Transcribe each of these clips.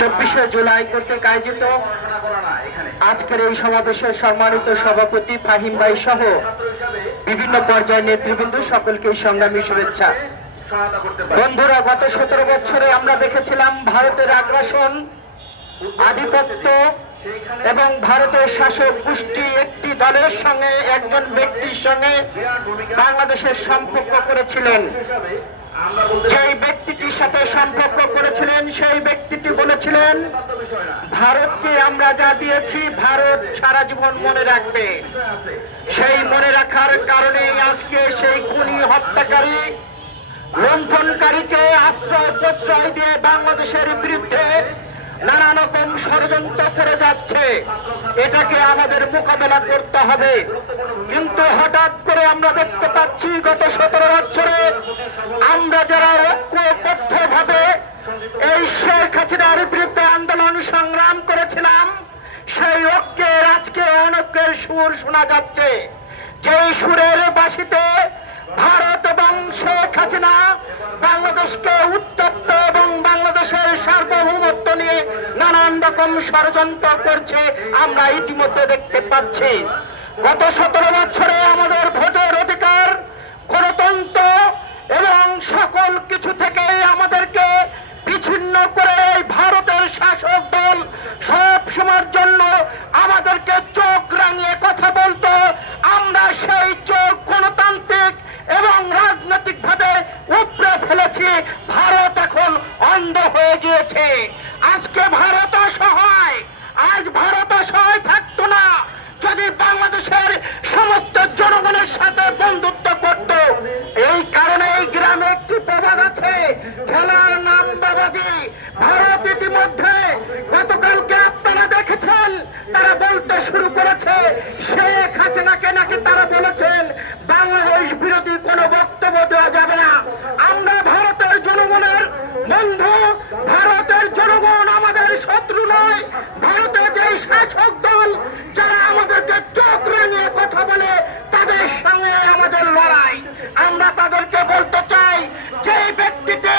24শে জুলাই কর্তৃক আয়োজিত আজকের এই সমাবেশের সম্মানিত সভাপতি ফাহিম ভাই সহ বিভিন্ন পর্যায়ের নেতৃবৃন্দ সকলকে সংগ্রামী শুভেচ্ছা। বন্ধুরা, গত 17 বছরে আমরা দেখেছিলাম ভারতের আগ্রাসন, আধিপত্য এবং ভারতের শাসক গোষ্ঠী একটি দলের সঙ্গে, একজন ব্যক্তির সঙ্গে বাংলাদেশের সম্পর্ক করেছিলেন। যেই ব্যক্তিটির সাথে সম্পর্ক করেছিলেন সেই ব্যক্তিটি বলেছিলেন, ভারতকে আমরা যা দিয়েছি ভারত সারা জীবন মনে রাখবে। সেই মনে রাখার কারণে আজকে সেই খুনি, হত্যাকারী, লুণ্ঠনকারীকে আশ্রয় প্রশ্রয় দিয়ে বাংলাদেশের বিরুদ্ধে নানা রকম ষড়যন্ত্র করে যাচ্ছে। এটাকে আমাদের মোকাবেলা করতে হবে। কিন্তু হঠাৎ করে আমরা দেখতে পাচ্ছি গত 17 বছরে আমরা যারা ঐক্যবদ্ধভাবে এই শেখ হাসিনার বিরুদ্ধে আন্দোলন সংগ্রাম করেছিলাম, সেই ঐক্যের আজকে অনৈক্যের সুর শোনা যাচ্ছে। যেই সুরের বাঁশিতে ভারত এবং শেখ হাসিনা বাংলাদেশকে উত্তপ্ত এবং বাংলাদেশের সার্বভৌমত্ব নিয়ে নানান রকম ষড়যন্ত্র করছে আমরা ইতিমধ্যে দেখতে পাচ্ছি। গত 17 বছরে আমাদের ভোটের অধিকার, গণতন্ত্র এবং সকল কিছু থেকে আমাদেরকে বিচ্ছিন্ন করে এই ভারতের শাসক দল সব সময়ের জন্য আমাদেরকে চোখ রাঙিয়ে কথা বলতো। আমরা সেই চোখ গণতান্ত্রিক এবং রাজনৈতিক ভাবে উপড়ে ফেলেছি। ভারত এখন অন্ধ হয়ে গিয়েছে। আজকে ভারত অসহায়। আজ ভারত অসহায় থাকতো না যদি বাংলাদেশের সমস্ত জনগণের সাথে বন্ধুত্ব করত। এই কারণে এই গ্রামে একটি প্রবাদ আছে, খেলার নাম বাবাজি। ভারত ইতিমধ্যে গতকালকে আপনারা দেখেছেন, তারা বলতে শুরু করেছে শেখ হাসিনাকে নাকি তারা বলেছেন বাংলাদেশ বিরোধী কোনো বক্তব্য দেওয়া যাবে না। আমরা ভারতের জনগণের বন্ধু, ভারতের জনগণ আমাদের শত্রু নয়। ভারতের যে শাসক দল যারা আমাদেরকে চোখ রাঙিয়ে কথা বলে, তাদের সঙ্গে আমাদের লড়াই। আমরা তাদেরকে বলতে চাই, যে ব্যক্তিটি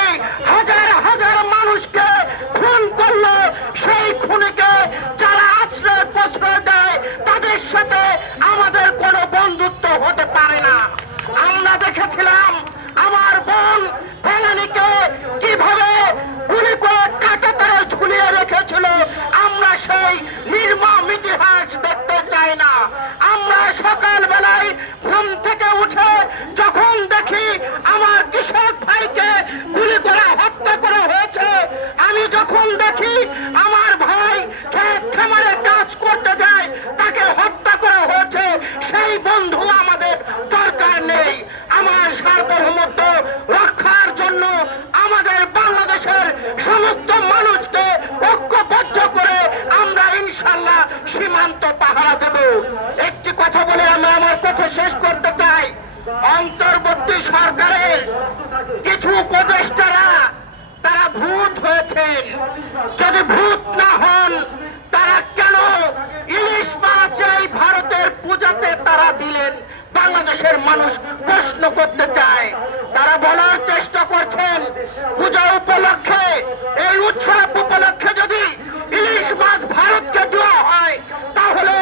হাজার হাজার মানুষকে খুন করলো, সেই খুনিকে যারা আশ্রয় প্রশ্রয় দেয়, তাদের সাথে আমাদের কোনো বন্ধুত্ব হতে পারে না। আমরা দেখেছিলাম আমার বোন ফেলানিকে কিভাবে গুলি করে কাঁটা তারা ঝুলিয়ে রেখেছিল। আমরা সেই নির্মম ইতিহাস দেখতে চাই না। আমরা সকাল বেলায় ঘুম থেকে উঠে যখন দেখি আমার কৃষক ভাইকে গুলি করে হত্যা করা হয়েছে, আমি যখন দেখি আমার ভাই ক্ষেত খামারে কাজ করতে যায় তাকে হত্যা করা হয়েছে, সেই বন্ধু আমাদের দরকার নেই। আমার সার্বভৌমত্ব রক্ষার জন্য আমাদের বাংলাদেশের সমস্ত মানুষকে ঐক্যবদ্ধ করে আমরা ইনশাআল্লাহ সীমান্ত পাহারা দেব। একটি কথা বলে আমি আমার কথা শেষ করতে চাই। অন্তর্বর্তী সরকারের কিছু উপদেষ্টারা তারা ভূত হয়েছেন। যদি ভূত না হন, তারা কেন ইলিশ মাছ এই ভারতের পূজাতে তারা দিলেন? বাংলাদেশের মানুষ প্রশ্ন করতে চায়। তারা বলার চেষ্টা করছেন পূজা উপলক্ষে, এই উৎসব উপলক্ষে যদি ইলিশ মাছ ভারতকে দেওয়া হয়, তাহলে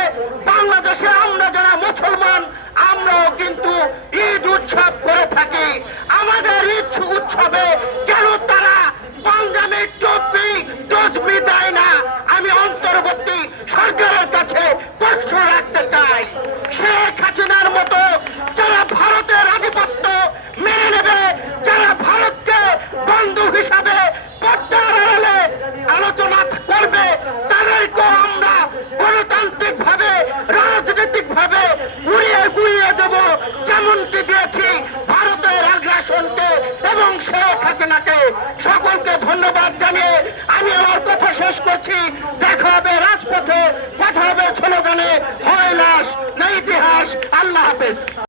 বাংলাদেশে আমরা যারা মুসলমান আমরাও কিন্তু ঈদ উৎসব করে থাকি। আমাদের ঈদ উৎসবে কেন তারা পাঞ্জাবি, টুপি, তসবি দেয় না? আমি অন্তর্বর্তী সরকারের কাছে প্রশ্ন রাখতে চাই। শেখ হাসিনার মতো যারা ভারতের আধিপত্য মেনে নেবে, যারা ভারতকে বন্ধু হিসাবে পদ্মার আড়ালে আলোচনা করবে, তাদেরকেও আমরা গণতান্ত্রিক ভাবে, রাজনৈতিক ভাবে উড়িয়ে গুড়িয়ে দেব, যেমনটি দিয়েছি ভারতের আগ্রাসনকে এবং শেখ হাসিনাকে। সকলকে ধন্যবাদ জানিয়ে আমি আমার কথা শেষ করছি। দেখা হবে রাজপথে, কথা হবে স্লোগানে, হয় লাশ না ইতিহাস। আল্লাহ হাফেজ।